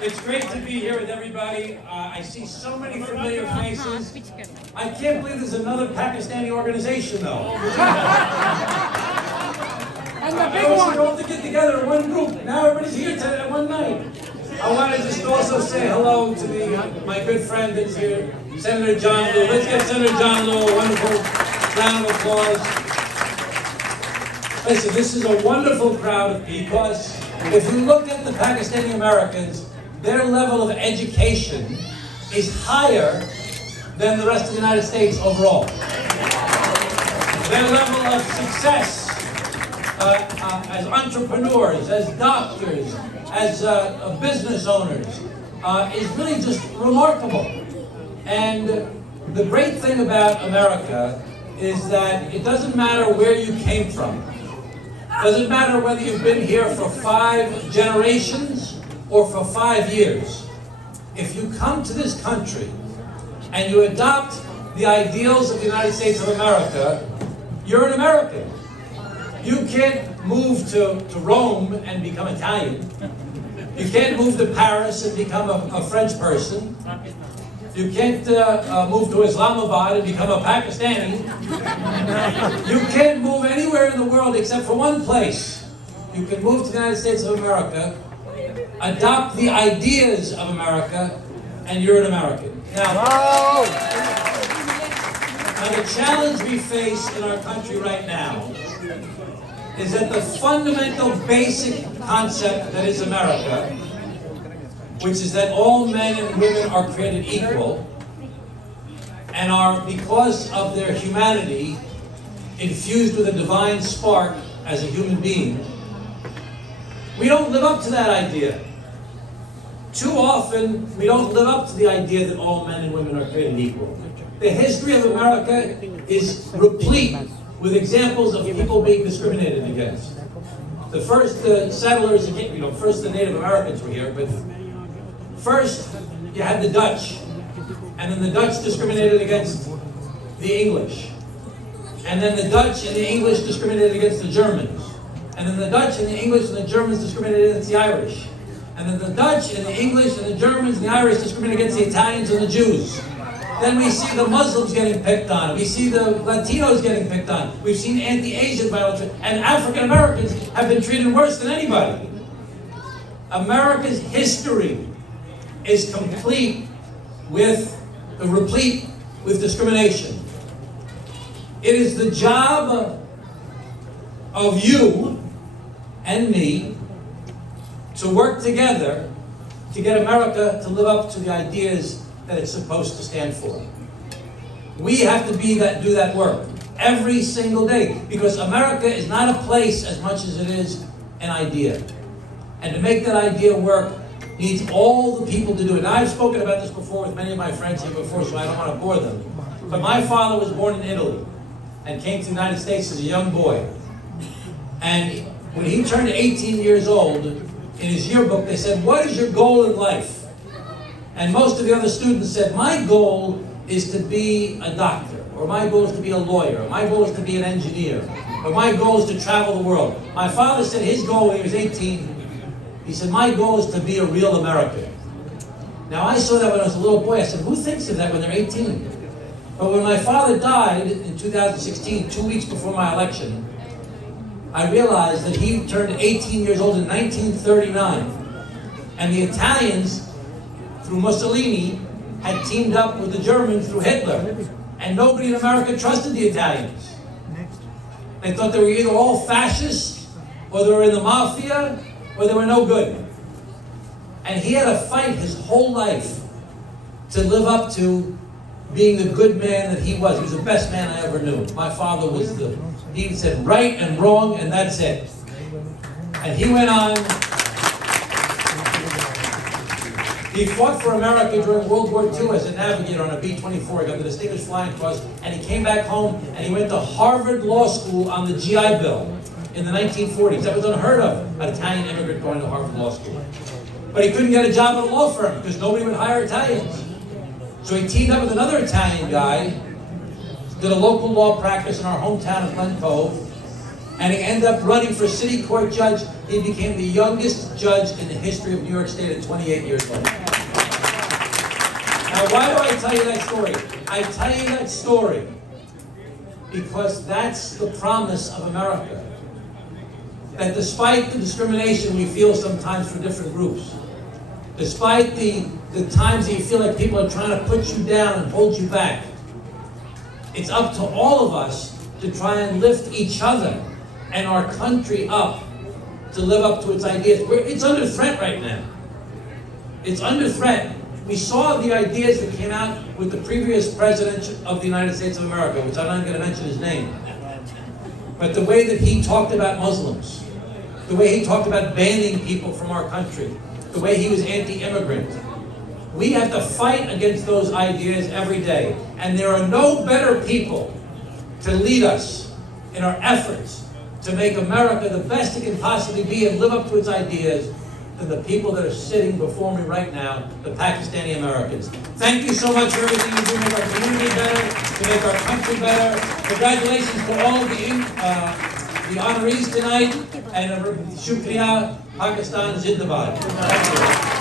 It's great to be here with everybody. I see so many familiar faces. I can't believe there's another Pakistani organization, though. And the I big wish one. we all to get together in one group. Now everybody's here at one night. I want to just also say hello to my good friend that's here, Senator John Lew. Let's get Senator John Lew a wonderful round of applause. Listen, this is a wonderful crowd because if you look at the Pakistani Americans, their level of education is higher than the rest of the United States overall. Their level of success as entrepreneurs, as doctors, as business owners is really just remarkable. And the great thing about America is that it doesn't matter where you came from. It doesn't matter whether you've been here for 5 generations or for 5 years. If you come to this country and you adopt the ideals of the United States of America, you're an American. You can't move to Rome and become Italian. You can't move to Paris and become a French person. You can't move to Islamabad and become a Pakistani. You can't move anywhere in the world except for one place. You can move to the United States of America, adopt the ideas of America, and you're an American. Now, the challenge we face in our country right now is that the fundamental basic concept that is America, which is that all men and women are created equal and are, because of their humanity, infused with a divine spark as a human being. We don't live up to that idea. Too often, we don't live up to the idea that all men and women are created equal. The history of America is replete with examples of people being discriminated against. The first settlers, first the Native Americans were here, but first you had the Dutch, and then the Dutch discriminated against the English. And then the Dutch and the English discriminated against the Germans. And then the Dutch and the English and the Germans discriminated against the Irish. And then the Dutch and the English and the Germans and the Irish discriminated against the Italians and the Jews. Then we see the Muslims getting picked on. We see the Latinos getting picked on. We've seen anti-Asian violence. And African Americans have been treated worse than anybody. America's history is replete with discrimination. It is the job of you and me to work together to get America to live up to the ideas that it's supposed to stand for. We have to do that work every single day, because America is not a place as much as it is an idea. And to make that idea work needs all the people to do it. Now, I've spoken about this before with many of my friends here before, so I don't want to bore them. But my father was born in Italy and came to the United States as a young boy. And when he turned 18 years old, in his yearbook they said, "What is your goal in life?" And most of the other students said, "My goal is to be a doctor," or "My goal is to be a lawyer," or "My goal is to be an engineer," or "My goal is to travel the world." My father said his goal when he was 18, he said, "My goal is to be a real American." Now, I saw that when I was a little boy. I said, who thinks of that when they're 18? But when my father died in 2016, 2 weeks before my election, I realized that he turned 18 years old in 1939. And the Italians, through Mussolini, had teamed up with the Germans through Hitler. And nobody in America trusted the Italians. They thought they were either all fascists, or they were in the mafia, or they were no good. And he had to fight his whole life to live up to being the good man that he was. He was the best man I ever knew. My father was he said right and wrong, and that's it. And he went on. He fought for America during World War II as a navigator on a B-24. He got the Distinguished Flying Cross, and he came back home, and he went to Harvard Law School on the GI Bill in the 1940s. That was unheard of, an Italian immigrant going to Harvard Law School. But he couldn't get a job at a law firm because nobody would hire Italians. So he teamed up with another Italian guy, did a local law practice in our hometown of Glen Cove, and he ended up running for city court judge he became the youngest judge in the history of New York State at 28 years old. Now, why do I tell you that story? I tell you that story because that's the promise of America. That despite the discrimination we feel sometimes for different groups, despite the times that you feel like people are trying to put you down and hold you back, it's up to all of us to try and lift each other and our country up to live up to its ideas. It's under threat right now. It's under threat. We saw the ideas that came out with the previous president of the United States of America, which I'm not going to mention his name. But the way that he talked about Muslims, the way he talked about banning people from our country, the way he was anti-immigrant. We have to fight against those ideas every day. And there are no better people to lead us in our efforts to make America the best it can possibly be and live up to its ideas than the people that are sitting before me right now, the Pakistani Americans. Thank you so much for everything you do to make our community better, to make our country better. Congratulations to all of the honorees tonight, and shukriya, Pakistan Zindabad. Thank you.